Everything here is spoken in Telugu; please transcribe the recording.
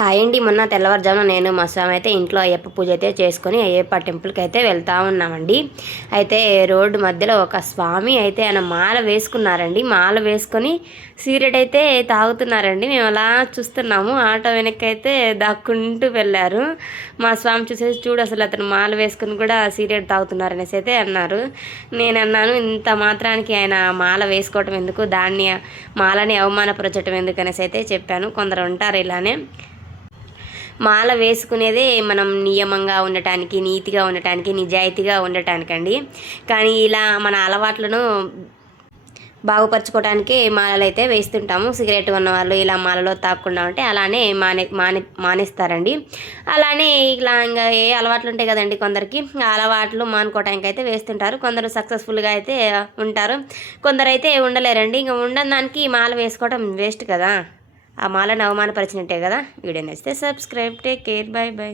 హాయ్ అండి. మొన్న తెల్లవారుజామున నేను మా స్వామి అయితే ఇంట్లో అయ్యప్ప పూజ అయితే చేసుకొని అయ్యప్ప టెంపుల్కి అయితే వెళ్తూ ఉన్నామండి. అయితే రోడ్డు మధ్యలో ఒక స్వామి అయితే ఆయన మాల వేసుకున్నారండి. మాల వేసుకొని సిగరెట్ అయితే తాగుతున్నారండి. మేము అలా చూస్తున్నాము. ఆటో వెనక్కి అయితే దాక్కుంటూ వెళ్ళారు. మా స్వామి చూసేసి చూడు అసలు అతను మాల వేసుకుని కూడా సిగరెట్ తాగుతున్నారు అనేసి అయితే అన్నారు. నేను అన్నాను, ఇంత మాత్రానికి ఆయన మాల వేసుకోవటం ఎందుకు, దాన్ని మాలని అవమానపరచడం ఎందుకు అనేసి అయితే చెప్పాను. కొందరు ఉంటారు ఇలానే. మాల వేసుకునేదే మనం నియమంగా ఉండటానికి, నీతిగా ఉండటానికి, నిజాయితీగా ఉండటానికండి. కానీ ఇలా మన అలవాట్లను బాగుపరచుకోవడానికి మాలలు అయితే వేస్తుంటాము. సిగరెట్ ఉన్నవాళ్ళు ఇలా మాలలో తాగకుండా ఉంటే అలానే మానేస్తారండి. అలానే ఇలా ఇంకా ఏ అలవాట్లు ఉంటాయి కదండి కొందరికి, ఆ అలవాట్లు మానుకోవడానికి అయితే వేస్తుంటారు. కొందరు సక్సెస్ఫుల్గా అయితే ఉంటారు, కొందరు అయితే ఉండలేరండి. ఇంకా ఉండని దానికి మాల వేసుకోవడం వేస్ట్ కదా, ఆ మాలను అవమానపరిచినట్టే కదా. వీడియో నచ్చితే subscribe. Take care. By by.